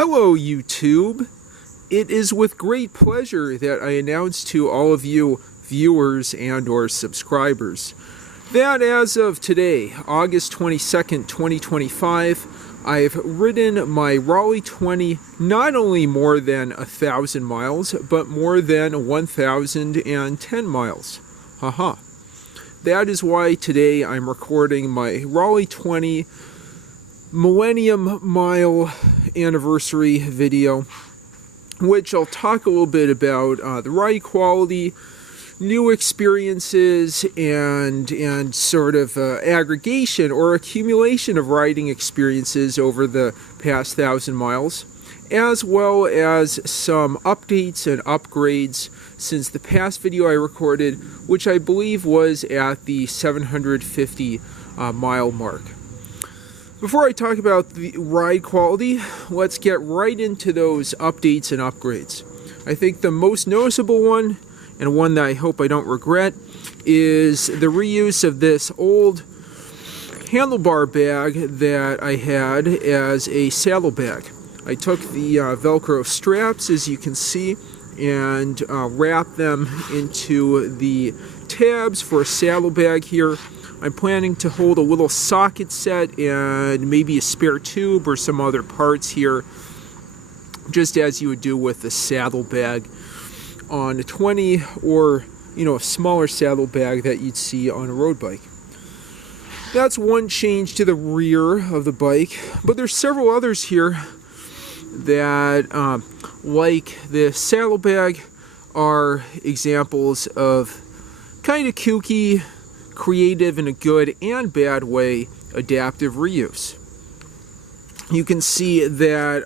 Hello YouTube! It is with great pleasure that I announce to all of you viewers and or subscribers that as of today, August 22nd, 2025, I've ridden my Raleigh 20 not only more than 1,000 miles, but more than 1,010 miles. Haha. That is why today I'm recording my Raleigh 20 Millennium Mile Anniversary video, which I'll talk a little bit about the ride quality, new experiences, and sort of aggregation or accumulation of riding experiences over the past 1,000 miles, as well as some updates and upgrades since the past video I recorded, which I believe was at the 750 mile mark. Before I talk about the ride quality, let's get right into those updates and upgrades. I think the most noticeable one, and one that I hope I don't regret, is the reuse of this old handlebar bag that I had as a saddlebag. I took the Velcro straps, as you can see, and wrapped them into the tabs for a saddlebag here. I'm planning to hold a little socket set and maybe a spare tube or some other parts here, just as you would do with a saddlebag on a 20 or, a smaller saddlebag that you'd see on a road bike. That's one change to the rear of the bike, but there's several others here that, like the saddlebag, are examples of kind of kooky, creative in a good and bad way, adaptive reuse. You can see that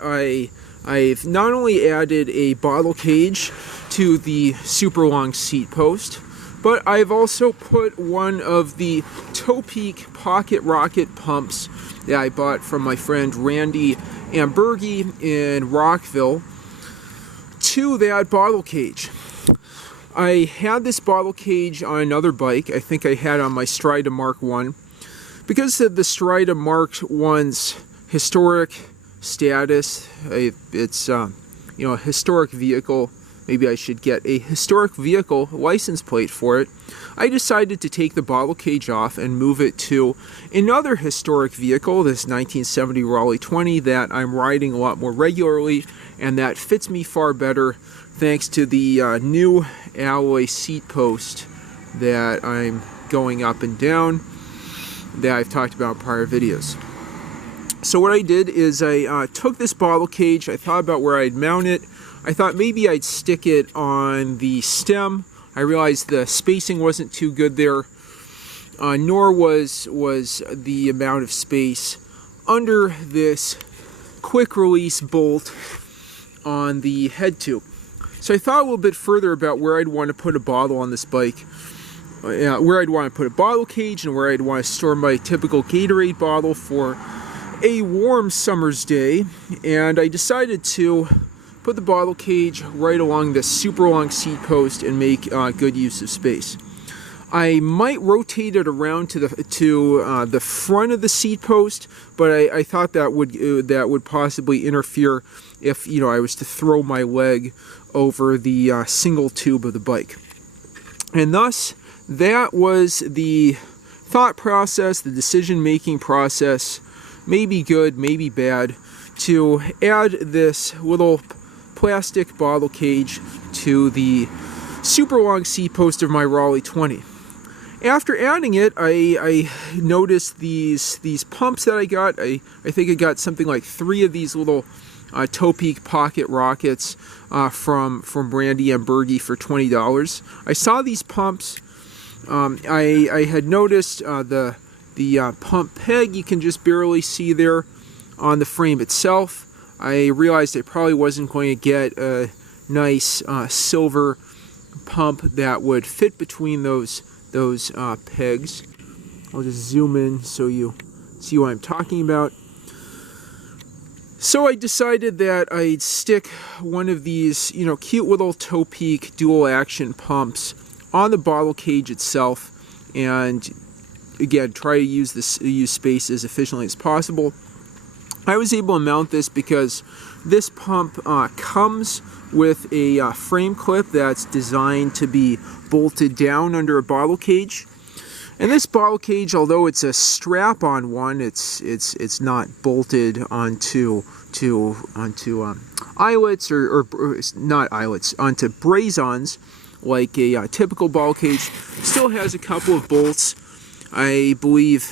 I've not only added a bottle cage to the super long seat post, but I've also put one of the Toe Peak pocket rocket pumps that I bought from my friend Randy Ambergi in Rockville to that bottle cage. I had this bottle cage on another bike. I think I had on my Strida Mark 1. Because of the Strida Mark 1's historic status, it's a historic vehicle. Maybe I should get a historic vehicle license plate for it. I decided to take the bottle cage off and move it to another historic vehicle, this 1970 Raleigh 20 that I'm riding a lot more regularly and that fits me far better thanks to the new alloy seat post that I'm going up and down that I've talked about in prior videos. So what I did is I took this bottle cage, I thought about where I'd mount it. I thought maybe I'd stick it on the stem. I realized the spacing wasn't too good there, nor was the amount of space under this quick release bolt on the head tube. So I thought a little bit further about where I'd want to put a bottle on this bike, where I'd want to put a bottle cage, and where I'd want to store my typical Gatorade bottle for a warm summer's day. And I decided to put the bottle cage right along this super long seat post and make good use of space. I might rotate it around to the front of the seat post, but I thought that would possibly interfere if I was to throw my leg over the single tube of the bike. And thus, that was the thought process, the decision-making process, maybe good, maybe bad, to add this little plastic bottle cage to the super long seat post of my Raleigh 20. After adding it, I noticed these pumps that I got. I think I got something like 3 of these little Toe Peak pocket rockets from Randy Ambergi for $20. I saw these pumps. I had noticed the pump peg you can just barely see there on the frame itself. I realized I probably wasn't going to get a nice silver pump that would fit between those pegs. I'll just zoom in so you see what I'm talking about. So I decided that I'd stick one of these, cute little Toe Peak dual action pumps on the bottle cage itself, and again, try to use space as efficiently as possible. I was able to mount this because this pump comes with a frame clip that's designed to be bolted down under a bottle cage. And this bottle cage, although it's a strap-on one, it's not bolted onto eyelets or not eyelets, onto braze-ons like a typical bottle cage. Still has a couple of bolts, I believe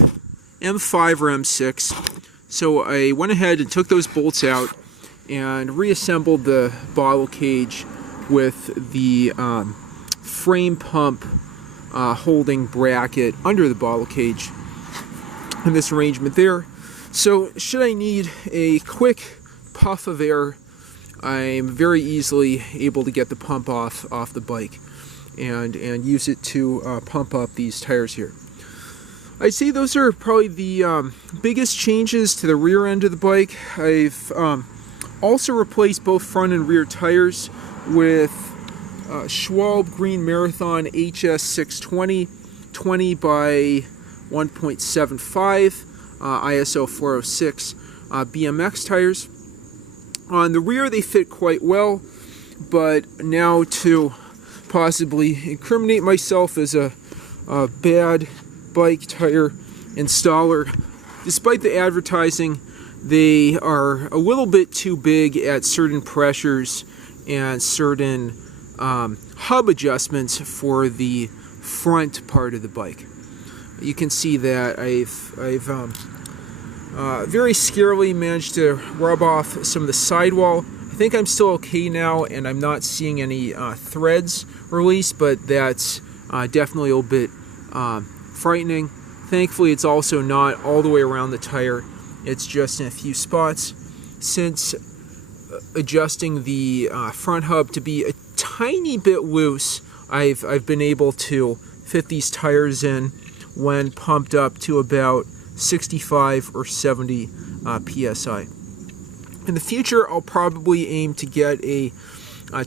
M5 or M6. So I went ahead and took those bolts out and reassembled the bottle cage with the frame pump holding bracket under the bottle cage in this arrangement there. So should I need a quick puff of air, I'm very easily able to get the pump off the bike and use it to pump up these tires here. I'd say those are probably the biggest changes to the rear end of the bike. I've also replaced both front and rear tires with Schwalbe Green Marathon HS 620 20 by 1.75 ISO 406 BMX tires. On the rear they fit quite well, but now to possibly incriminate myself as a bad bike tire installer, despite the advertising, they are a little bit too big at certain pressures and certain hub adjustments for the front part of the bike. You can see that I've very scarily managed to rub off some of the sidewall. I think I'm still okay now, and I'm not seeing any threads release, but that's definitely a little bit frightening. Thankfully, it's also not all the way around the tire. It's just in a few spots. Since adjusting the front hub to be a tiny bit loose, I've been able to fit these tires in when pumped up to about 65 or 70 psi. In the future, I'll probably aim to get a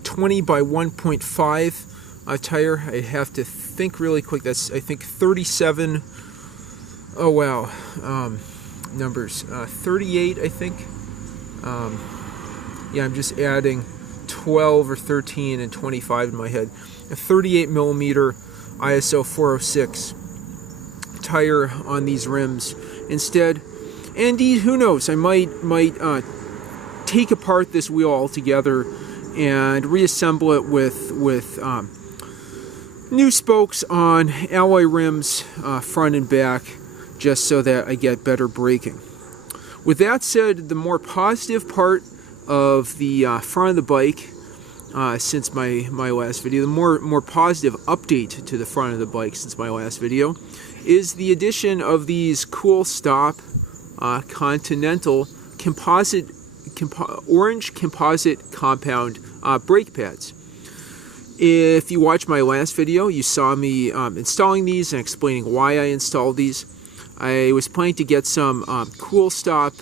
20 by 1.5 tire. I have to think really quick. That's, I think, 37. Oh wow, numbers. 38, I think. Yeah, I'm just adding 12 or 13 and 25 in my head. A 38 millimeter ISO 406 tire on these rims instead. And indeed, who knows? I might take apart this wheel altogether and reassemble it with new spokes on alloy rims, front and back, just so that I get better braking. With that said, the more positive part of the front of the bike since my last video, the more positive update to the front of the bike since my last video, is the addition of these cool stop Continental composite orange composite compound brake pads. If you watched my last video, you saw me installing these and explaining why I installed these. I was planning to get some cool stop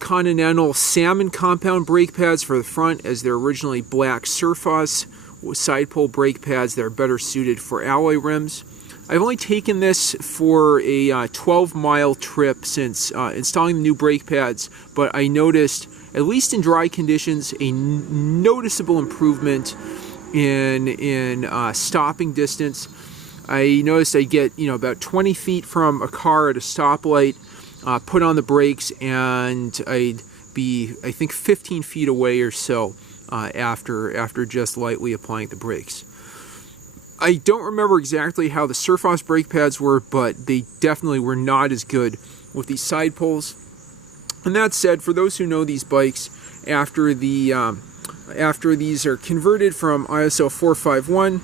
Continental salmon compound brake pads for the front, as they're originally black Surface side pole brake pads that are better suited for alloy rims. I've only taken this for a 12-mile trip since installing the new brake pads, but I noticed, at least in dry conditions, a noticeable improvement in stopping distance. I noticed I get about 20 feet from a car at a stoplight, put on the brakes, and I'd be, I think, 15 feet away or so after just lightly applying the brakes. I don't remember exactly how the Surface brake pads were, but they definitely were not as good with these side poles. And that said, for those who know these bikes, after these are converted from ISO 451,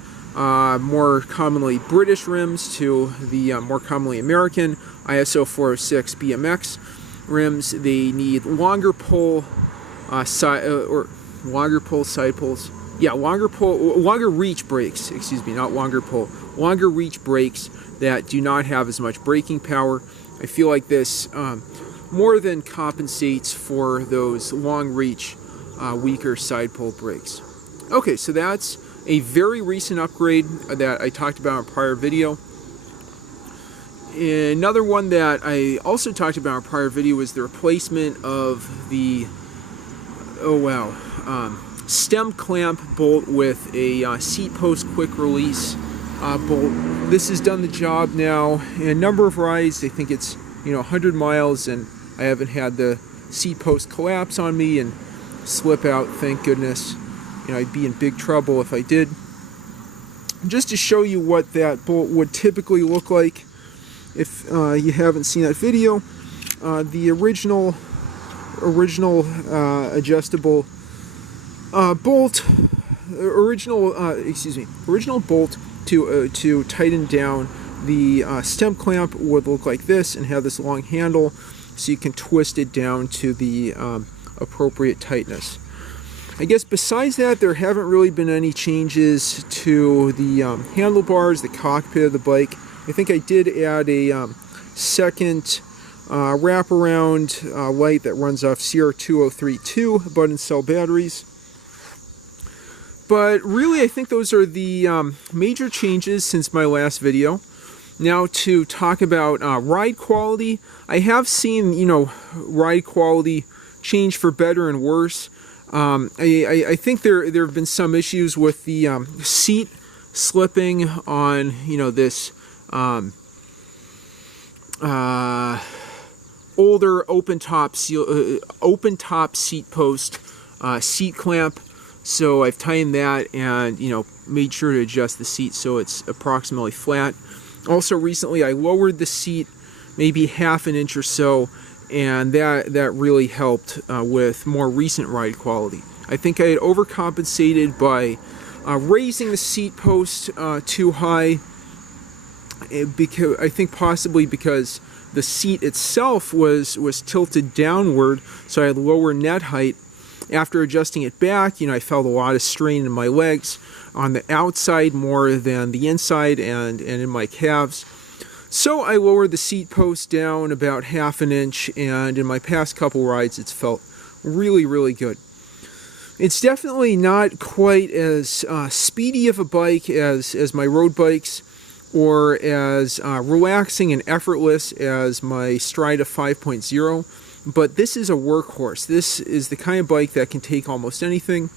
more commonly British rims, to the more commonly American ISO 406 BMX rims, they need longer pole side poles. Yeah, longer reach brakes, excuse me, not longer pole, longer reach brakes that do not have as much braking power. I feel like this more than compensates for those long reach, weaker side pole brakes. Okay, so that's a very recent upgrade that I talked about in a prior video. Another one that I also talked about in a prior video was the replacement of the stem clamp bolt with a seat post quick release bolt. This has done the job now in a number of rides. I think it's 100 miles, and I haven't had the seat post collapse on me and slip out, thank goodness. I'd be in big trouble if I did. Just to show you what that bolt would typically look like, if you haven't seen that video, the original adjustable bolt, original bolt to tighten down the stem clamp would look like this and have this long handle, so you can twist it down to the appropriate tightness. I guess besides that, there haven't really been any changes to the handlebars, the cockpit of the bike. I think I did add a second wraparound light that runs off CR2032 button cell batteries. But really, I think those are the major changes since my last video. Now to talk about ride quality, I have seen ride quality change for better and worse. I think there have been some issues with the seat slipping on this older open top seat post seat clamp. So I've tightened that and made sure to adjust the seat so it's approximately flat. Also recently I lowered the seat maybe half an inch or so, and that really helped with more recent ride quality. I think I had overcompensated by raising the seat post too high, because I think possibly because the seat itself was tilted downward, so I had lower net height. After adjusting it back, I felt a lot of strain in my legs on the outside more than the inside and in my calves. So I lowered the seat post down about half an inch, and in my past couple rides it's felt really, really good. It's definitely not quite as speedy of a bike as my road bikes, or as relaxing and effortless as my Strida 5.0, but this is a workhorse. This is the kind of bike that can take almost anything.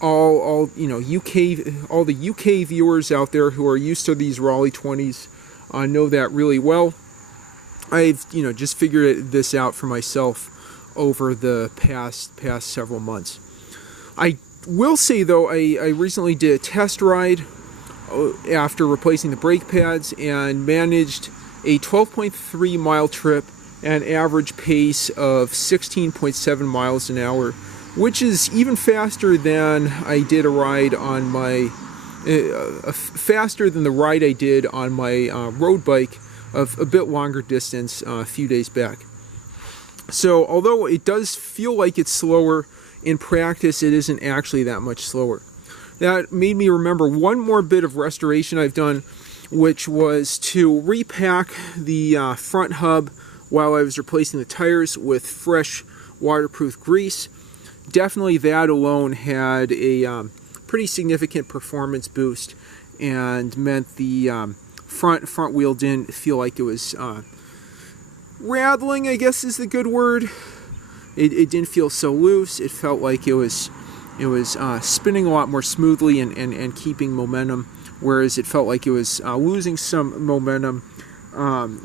All the UK viewers out there who are used to these Raleigh 20s know that really well. I've just figured this out for myself over the past several months. I will say though, I recently did a test ride after replacing the brake pads and managed a 12.3 mile trip at an average pace of 16.7 miles an hour, which is even faster than I did a ride on my faster than the ride I did on my road bike of a bit longer distance a few days back. So although it does feel like it's slower, in practice it isn't actually that much slower. That made me remember one more bit of restoration I've done, which was to repack the front hub while I was replacing the tires with fresh waterproof grease. Definitely that alone had a pretty significant performance boost and meant the front wheel didn't feel like it was rattling, I guess is the good word. It didn't feel so loose. It felt like it was spinning a lot more smoothly and keeping momentum, whereas it felt like it was losing some momentum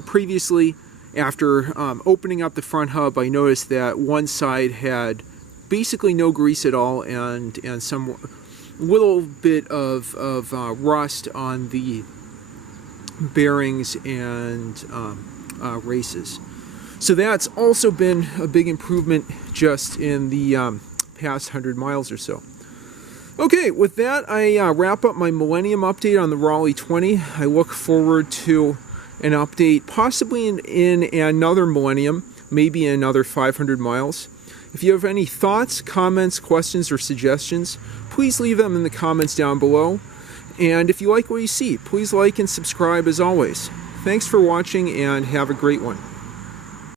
previously. After opening up the front hub, I noticed that one side had basically no grease at all, and some little bit of rust on the bearings and races. So that's also been a big improvement just in the past 100 miles or so. Okay, with that, I wrap up my Millennium update on the Raleigh 20. I look forward to an update possibly in another Millennium, maybe in another 500 miles. If you have any thoughts, comments, questions, or suggestions, please leave them in the comments down below. And if you like what you see, please like and subscribe as always. Thanks for watching and have a great one.